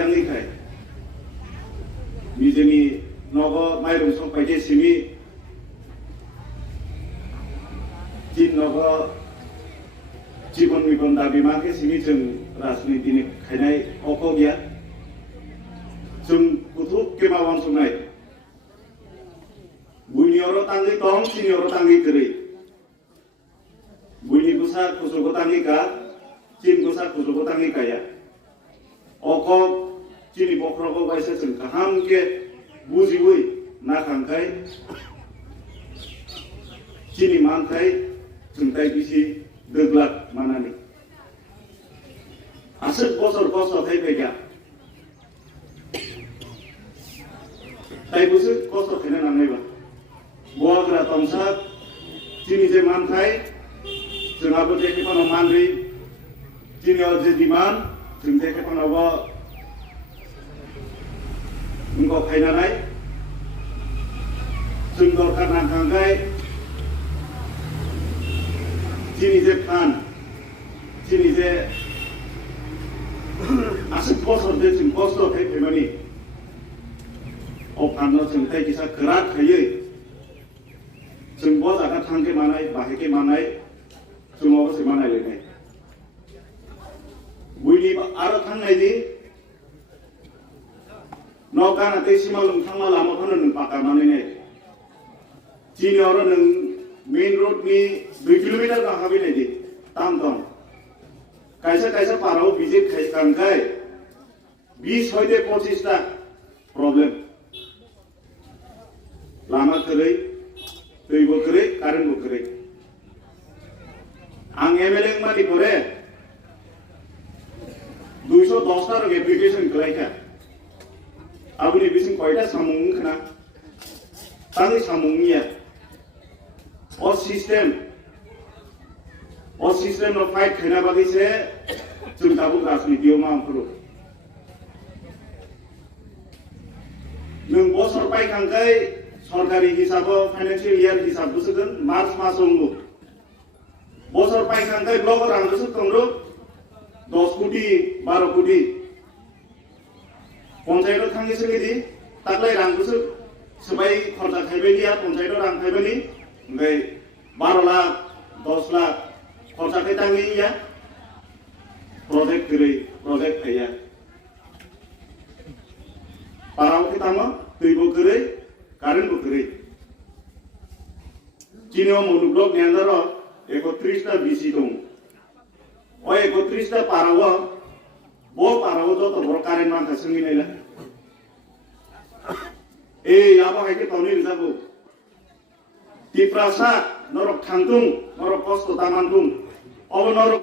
tangi kai bijemi nogo mairum sok paje simi jin nogo जीवन मिपन दाबी माके सिमी जों राजनीति नि खायनाय अख गैया जों कुथुक केमा वानसंनाय बुनियारो तांगै दं चिनियारो तांगै गरै बुनि गुसा कुसुगो तांगै का चिन गुसा कुसुगो तांगै काया अख चिनि बख्रगो बायसा जों गाहाम के बुजिवै ना खांखाय चिनि मानखाय जों ताय बिसि दोग्लाक मानानै आसोर बसर खस्थ' थायबायगा तायबोसो खस्थ' खायना नांनायबा बहाग्रा तमसा दिनै जे मानखाय जोंहाबो जेखे फानाव मानरै दिनैयाव जे दिमान जों जेखे फानावबो उनखौ खायनानै जों दरखार नांखांखाय Chini je pan, Chini je asik bosor je sing bosor thay phemani, opano sing thay kisa kerat khaye, sing bos akan thangke manai, baheke manai, semua se manai lagi. Buni aro thang naidi, nokan ate simalung thang malam opano nung pakar manai nai, Chini orang nung main road ni 2 kilometer का हावी नहीं दी ताम ताम कैसा कैसा पाराओ visit कैसे कंकाय 20 होते 25 टा problem लामा करे दै बो करे कारण बो करे आं एमएलए मानी करे 210 टा एप्लीकेशन कलाइका अब नि बिसिं कयटा सामुं खना तांनि सामुंनिया और सिस्टम नो फाइट खाना बाकी से जों दाबो राजनीतियाव मा ओंखारो नों बसर पाइखांखाय सरकारि हिसाबाव फाइनान्सियल इयार हिसाब बोसोगोन मार्च मासावनो बसर पाइखांखाय ब्लक रांदोसो दंरो 10 कोटी 12 कोटी पन्चायत थांगिसो गदि ताकलाय रांदोसो सबाय खर्चा खायबायदिया पन्चायत रां खायबानि ओमफ्राय 12 लाख 10 लाख खर्चा खाय तांगिया प्रोजेक्ट गरै प्रोजेक्ट खाया पाराव के तामा दैबो गरै कारेन्ट बो गरै चिनियाव मुलुग नेंदार 31 टा बिसि दं ओ 31 टा पाराव बो पाराव जत बर कारेन्ट मानखा सोंगिनायला ए याबो हायके पावनि रिजाबो Tiprasarok norok tangtung norok kosto tamantung, awo norok